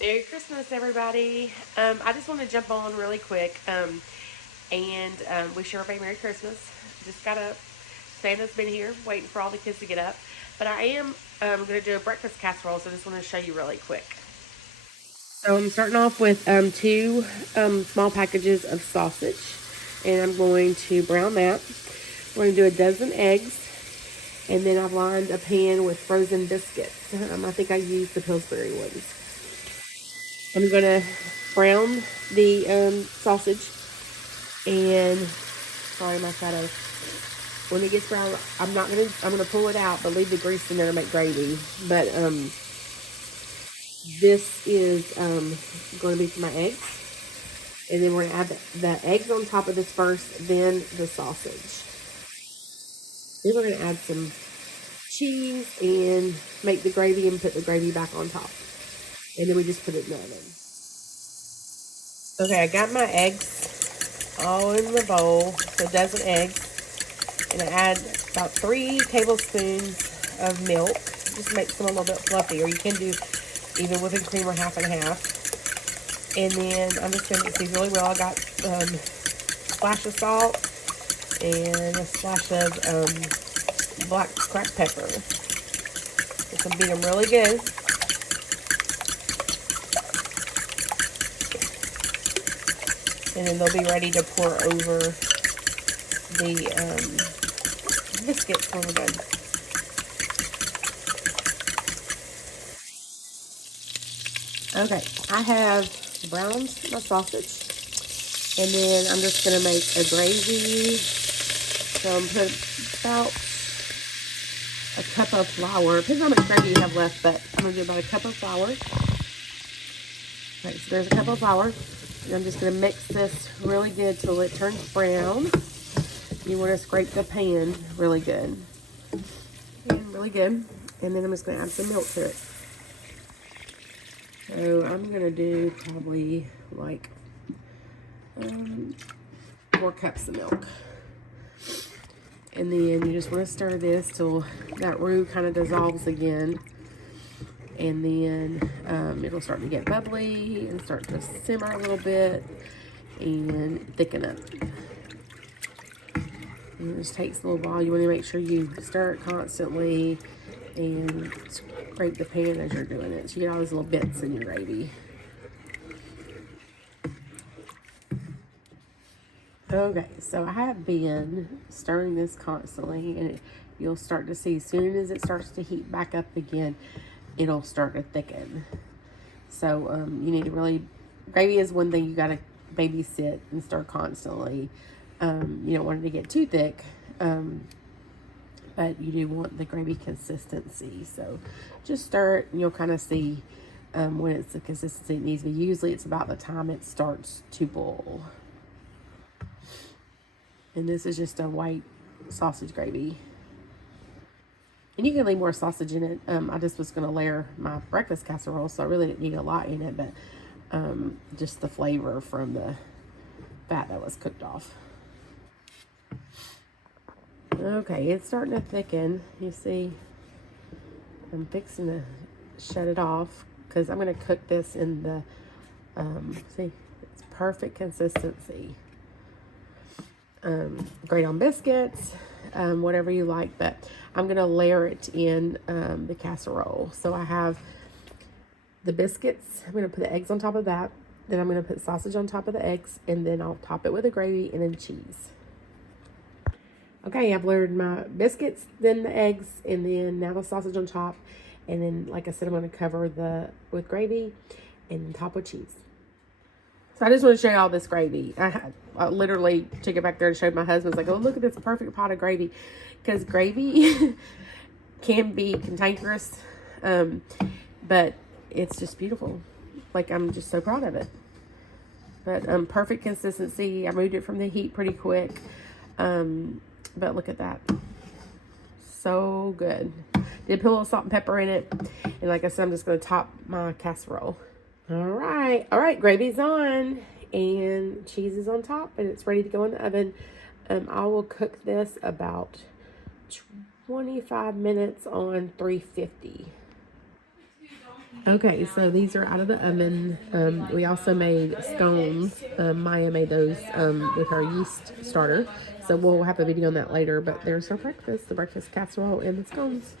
Merry Christmas, everybody. I just want to jump on really quick and wish everybody Merry Christmas. Just got up. Santa's been here waiting for all the kids to get up. But I am going to do a breakfast casserole, so I just want to show you really quick. So I'm starting off with two small packages of sausage, and I'm going to brown that. We're going to do a dozen eggs, and then I've lined a pan with frozen biscuits. I think I used the Pillsbury ones. I'm gonna brown the sausage and sorry my shadow. When it gets brown, I'm gonna pull it out, but leave the grease in there to make gravy. But this is going to be for my eggs, and then we're gonna add the eggs on top of this first, then the sausage. Then we're gonna add some cheese and make the gravy and put the gravy back on top, and then we just put it in the oven. Okay, I got my eggs all in the bowl, so a dozen eggs, and I add about 3 tablespoons of milk. Just makes them a little bit fluffier. You can do even whipping cream or half and half. And then I'm just going to mix these really well. I got a splash of salt and a splash of black cracked pepper. Just gonna beat them really good. And then they'll be ready to pour over the biscuits when we're done. Okay, I have browned my sausage, and then I'm just gonna make a gravy. So I'm putting about a cup of flour. Depends on how much gravy you have left, but I'm gonna do about a cup of flour. Right, so there's a cup of flour. And I'm just gonna mix this really good till it turns brown. You wanna scrape the pan really good. And really good. And then I'm just gonna add some milk to it. So I'm gonna do probably like 4 cups of milk. And then you just want to stir this till that roux kind of dissolves again. And then it'll start to get bubbly and start to simmer a little bit and thicken up. And it just takes a little while. You want to make sure you stir it constantly and scrape the pan as you're doing it, so you get all those little bits in your gravy. Okay, so I have been stirring this constantly, and you'll start to see as soon as it starts to heat back up again, it'll start to thicken. So you need to really, gravy is one thing you got to babysit and stir constantly. You don't want it to get too thick, but you do want the gravy consistency. So just stir it and you'll kind of see when it's the consistency it needs to be. Usually it's about the time it starts to boil. And this is just a white sausage gravy. And you can leave more sausage in it. I just was going to layer my breakfast casserole, so I really didn't need a lot in it, but just the flavor from the fat that was cooked off. Okay, it's starting to thicken. You see, I'm fixing to shut it off because I'm going to cook this in the, see, it's perfect consistency. Great on biscuits, whatever you like, but I'm going to layer it in the casserole. So I have the biscuits. I'm going to put the eggs on top of that. Then I'm going to put sausage on top of the eggs, and then I'll top it with a gravy and then cheese. Okay, I've layered my biscuits, then the eggs, and then now the sausage on top. And then, like I said, I'm going to cover with gravy and top with cheese. So I just want to show you all this gravy. I literally took it back there and showed my husband. I was like, oh, look at this perfect pot of gravy. Because gravy can be cantankerous, but it's just beautiful. Like, I'm just so proud of it. But perfect consistency. I moved it from the heat pretty quick. But look at that. So good. Did put a little salt and pepper in it. And like I said, I'm just going to top my casserole. All right, gravy's on and cheese is on top and it's ready to go in the oven. I will cook this about 25 minutes on 350. Okay, so these are out of the oven. We also made scones. Maya made those with our yeast starter. So we'll have a video on that later. But there's our breakfast, the breakfast casserole and the scones.